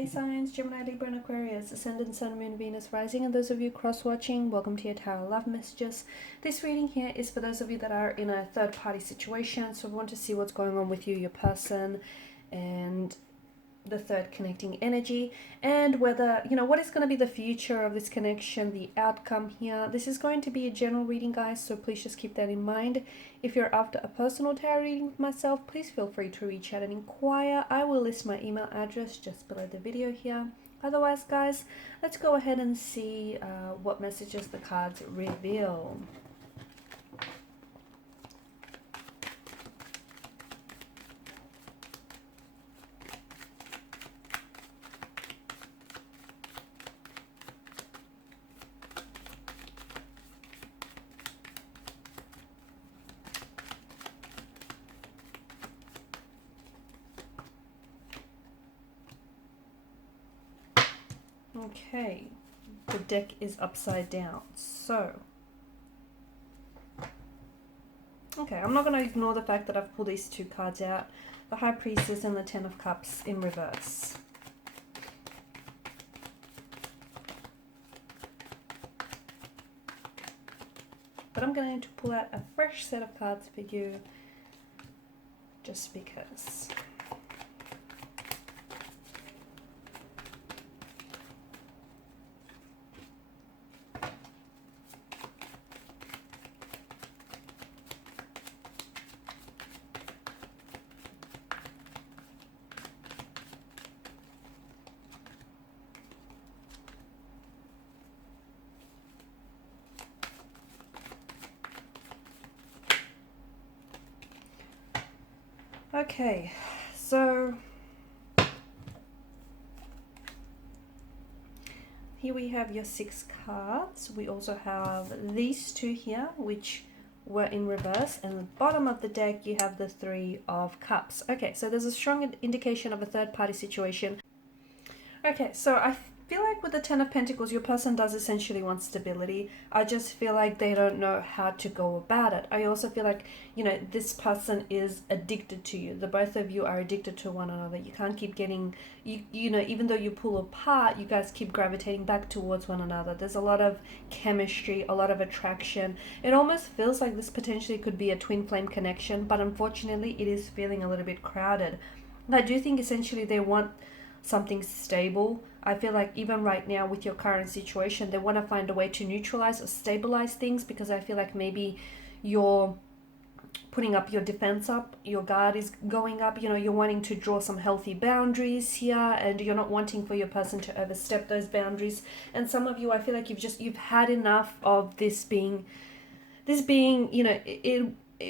zodiac signs, Gemini, Libra, and Aquarius, Ascendant, Sun, Moon, Venus, Rising, and those of you cross-watching, welcome to your Tarot Love Messages. This reading here is for those of you that are in a third-party situation, so we want to see what's going on with you, your person, and the third connecting energy, and whether, what is going to be the future of this connection, the outcome here. This is going to be a general reading, guys, so please just keep that in mind. If you're after a personal tarot reading with myself, please feel free to reach out and inquire. I will list my email address just below the video here. Otherwise, guys, let's go ahead and see what messages the cards reveal. Okay, the deck is upside down, so okay, I'm not going to ignore the fact that I've pulled these two cards out, the High Priestess and the Ten of Cups in reverse. But I'm going to pull out a fresh set of cards for you, just because. Okay, so here we have your 6 cards. We also have these two here, which were in reverse, and at the bottom of the deck you have the 3 of Cups. Okay, so there's a strong indication of a third-party situation. Okay, so I feel like with the Ten of Pentacles, your person does essentially want stability. I just feel like they don't know how to go about it. I also feel like, this person is addicted to you. The both of you are addicted to one another. You can't keep getting, even though you pull apart, you guys keep gravitating back towards one another. There's a lot of chemistry, a lot of attraction. It almost feels like this potentially could be a twin flame connection, but unfortunately it is feeling a little bit crowded. I do think essentially they want something stable. I feel like even right now with your current situation, they want to find a way to neutralize or stabilize things, because I feel like maybe you're putting up your defense up, your guard is going up, you're wanting to draw some healthy boundaries here, and you're not wanting for your person to overstep those boundaries. And some of you, I feel like you've had enough of this being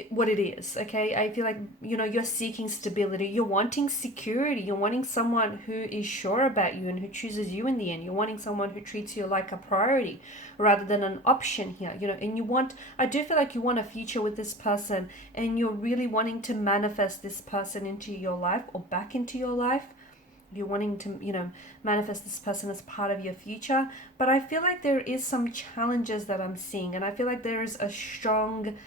what it is. Okay, I feel like you're seeking stability, you're wanting security, you're wanting someone who is sure about you and who chooses you in the end. You're wanting someone who treats you like a priority rather than an option here, and I do feel like you want a future with this person, and you're really wanting to manifest this person into your life or back into your life. You're wanting to, manifest this person as part of your future. But I feel like there is some challenges that I'm seeing, and I feel like there is a strong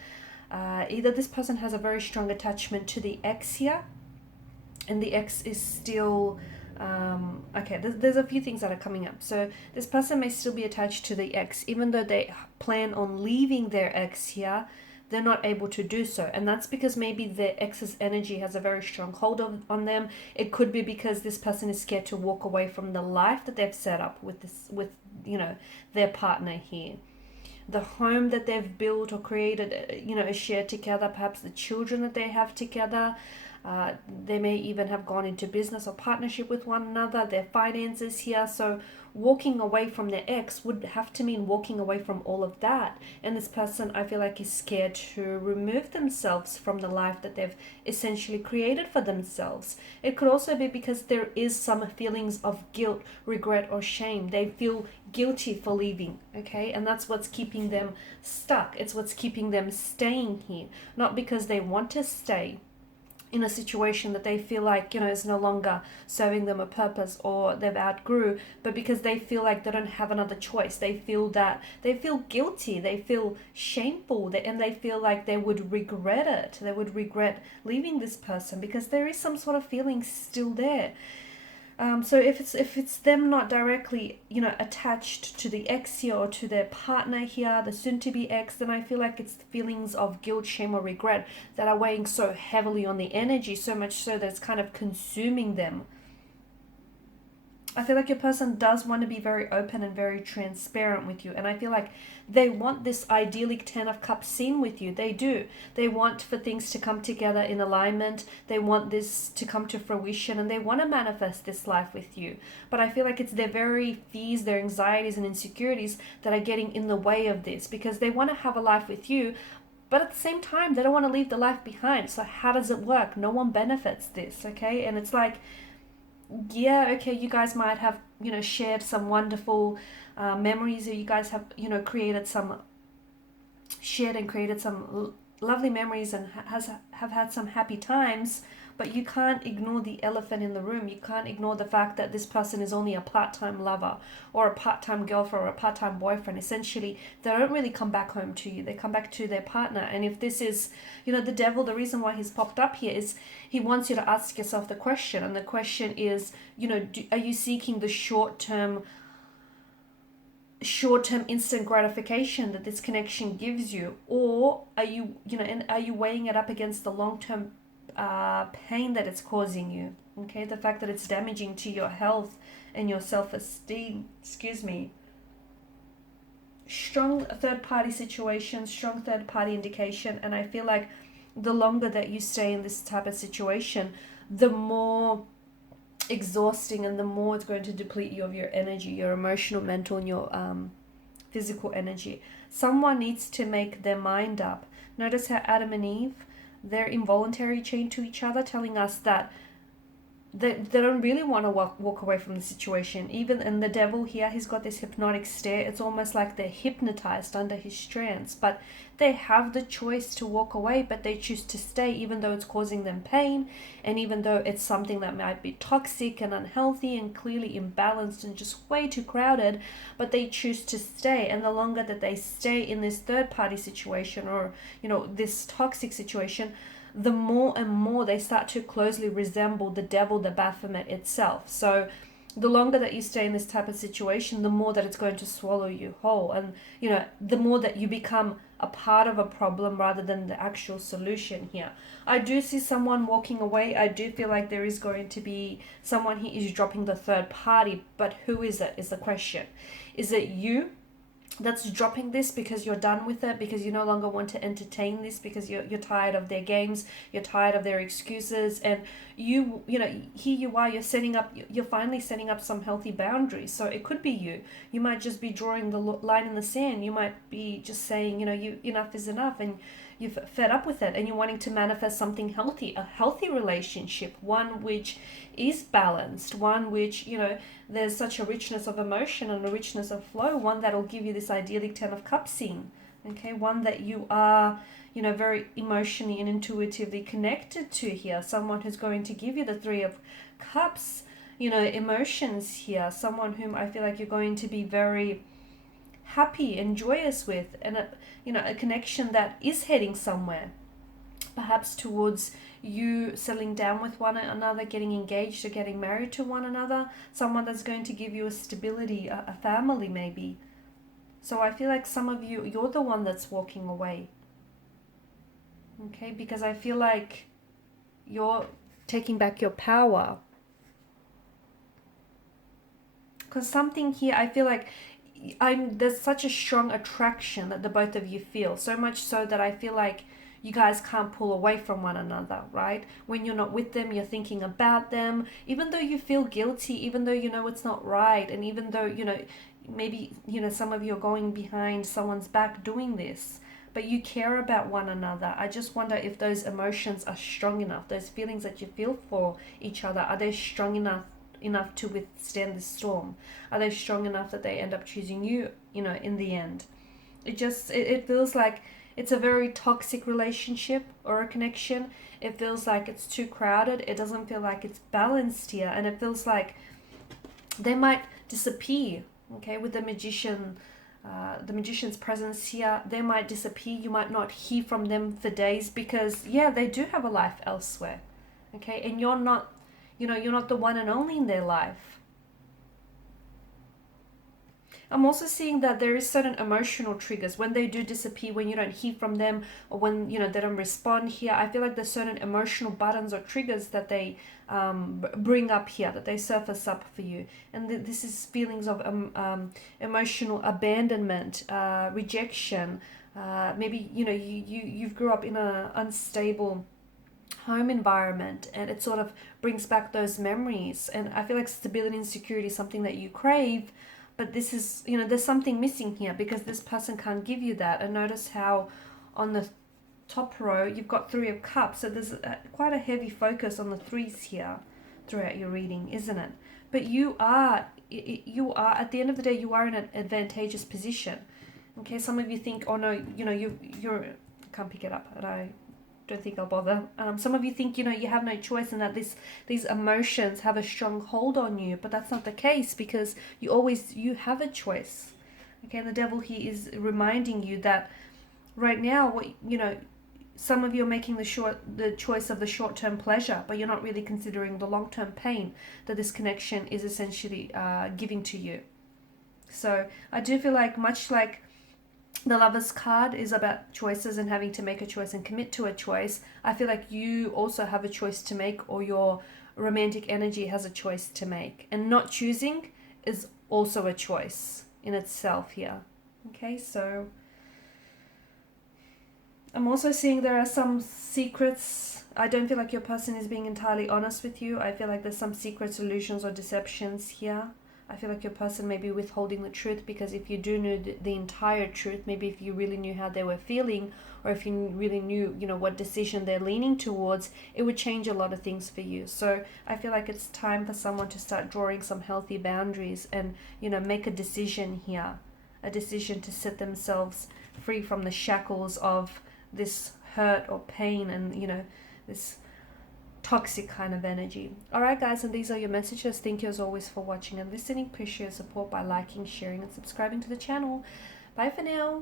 either this person has a very strong attachment to the ex here, and the ex is still okay, there's a few things that are coming up. So this person may still be attached to the ex, even though they plan on leaving their ex here. They're not able to do so, and that's because maybe their ex's energy has a very strong hold on them. It could be because this person is scared to walk away from the life that they've set up with their partner here, the home that they've built or created, shared together, perhaps the children that they have together. They may even have gone into business or partnership with one another, their finances here. So walking away from their ex would have to mean walking away from all of that. And this person, I feel like, is scared to remove themselves from the life that they've essentially created for themselves. It could also be because there is some feelings of guilt, regret, or shame. They feel guilty for leaving, okay? And that's what's keeping them stuck. It's what's keeping them staying here. Not because they want to stay in a situation that they feel like, is no longer serving them a purpose or they've outgrew, but because they feel like they don't have another choice. They feel guilty, they feel shameful, and they feel like they would regret it. They would regret leaving this person because there is some sort of feeling still there. So if it's them not directly, you know, attached to the ex here or to their partner here, the soon-to-be ex, then I feel like it's feelings of guilt, shame, or regret that are weighing so heavily on the energy, so much so that it's kind of consuming them. I feel like your person does want to be very open and very transparent with you. And I feel like they want this idyllic 10 of cups scene with you. They do. They want for things to come together in alignment. They want this to come to fruition and they want to manifest this life with you. But I feel like it's their very fears, their anxieties and insecurities that are getting in the way of this, because they want to have a life with you, but at the same time, they don't want to leave the life behind. So how does it work? No one benefits this, okay? And it's like, yeah, okay, you guys might have, you know, shared some wonderful memories, or you guys have, you know, created some, shared and created some lovely memories and have had some happy times, but you can't ignore the elephant in the room. You can't ignore the fact that this person is only a part-time lover or a part-time girlfriend or a part-time boyfriend. Essentially, they don't really come back home to you. They come back to their partner. And if this is, you know, the devil, the reason why he's popped up here is he wants you to ask yourself the question. And the question is, you know, are you seeking the short-term instant gratification that this connection gives you, or are you, you know, and are you weighing it up against the long-term pain that it's causing you? Okay, the fact that it's damaging to your health and your self-esteem. Excuse me. Strong third-party situation, strong third-party indication, and I feel like the longer that you stay in this type of situation, the more exhausting and the more it's going to deplete you of your energy, your emotional, mental, and your physical energy. Someone needs to make their mind up. Notice how Adam and Eve, they're involuntary chained to each other, telling us that they don't really want to walk away from the situation. Even in the devil here, he's got this hypnotic stare. It's almost like they're hypnotized under his trance, but they have the choice to walk away, but they choose to stay even though it's causing them pain, and even though it's something that might be toxic and unhealthy and clearly imbalanced and just way too crowded, but they choose to stay. And the longer that they stay in this third party situation, or, you know, this toxic situation, the more and more they start to closely resemble the devil, the Baphomet itself. So the longer that you stay in this type of situation, the more that it's going to swallow you whole. And, you know, the more that you become a part of a problem rather than the actual solution here. I do see someone walking away. I do feel like there is going to be someone who is dropping the third party, but who is it is the question. Is it you that's dropping this because you're done with it, because you no longer want to entertain this, because you're tired of their games, you're tired of their excuses, and you know, here you are, you're finally setting up some healthy boundaries. So it could be you might just be drawing the line in the sand. You might be just saying, you know, enough is enough, and you've fed up with it, and you're wanting to manifest something healthy, a healthy relationship, one which is balanced, one which, you know, there's such a richness of emotion and a richness of flow, one that'll give you this idyllic 10 of cups scene, okay, one that you are, you know, very emotionally and intuitively connected to here, someone who's going to give you the 3 of cups, you know, emotions here, someone whom I feel like you're going to be very happy and joyous with, and a connection that is heading somewhere, perhaps towards you settling down with one another, getting engaged or getting married to one another, someone that's going to give you a stability, a family maybe. So I feel like some of you, you're the one that's walking away, okay, because I feel like you're taking back your power, because something here, I feel like there's such a strong attraction that the both of you feel, so much so that I feel like you guys can't pull away from one another, right? When you're not with them, you're thinking about them, even though you feel guilty, even though you know it's not right, and even though, you know, maybe, you know, some of you are going behind someone's back doing this, but you care about one another. I just wonder if those emotions are strong enough, those feelings that you feel for each other, are they strong enough to withstand the storm? Are they strong enough that they end up choosing you, you know, in the end? It feels like it's a very toxic relationship or a connection. It feels like it's too crowded. It doesn't feel like it's balanced here, and it feels like they might disappear, okay, with the magician's presence here. They might disappear. You might not hear from them for days because, yeah, they do have a life elsewhere, okay, and you're not You know, you're not the one and only in their life. I'm also seeing that there is certain emotional triggers when they do disappear, when you don't hear from them, or when, you know, they don't respond here. I feel like there's certain emotional buttons or triggers that they bring up here, that they surface up for you. And this is feelings of emotional abandonment, rejection. Maybe, you know, you've grew up in an unstable home environment, and it sort of brings back those memories. And I feel like stability and security is something that you crave, but this is, you know, there's something missing here because this person can't give you that. And notice how on the top row you've got Three of Cups, so there's quite a heavy focus on the threes here throughout your reading, isn't it? But you are at the end of the day, you are in an advantageous position. Okay, some of you think, oh no, you know, you're I can't pick it up, and I don't think I'll bother. Some of you think, you know, you have no choice and that these emotions have a strong hold on you, but that's not the case, because you have a choice. Okay, and the devil here is reminding you that right now, you know, some of you are making the choice of the short-term pleasure, but you're not really considering the long-term pain that this connection is essentially giving to you. So I do feel like, much like the Lover's card is about choices and having to make a choice and commit to a choice, I feel like you also have a choice to make, or your romantic energy has a choice to make. And not choosing is also a choice in itself here. Okay, so I'm also seeing there are some secrets. I don't feel like your person is being entirely honest with you. I feel like there's some secrets, illusions, or deceptions here. I feel like your person may be withholding the truth, because if you do know the entire truth, maybe if you really knew how they were feeling, or if you really knew, you know, what decision they're leaning towards, it would change a lot of things for you. So I feel like it's time for someone to start drawing some healthy boundaries and, you know, make a decision here, a decision to set themselves free from the shackles of this hurt or pain and, you know, this toxic kind of energy. Alright guys, and these are your messages. Thank you as always for watching and listening. Appreciate your support by liking, sharing, and subscribing to the channel. Bye for now.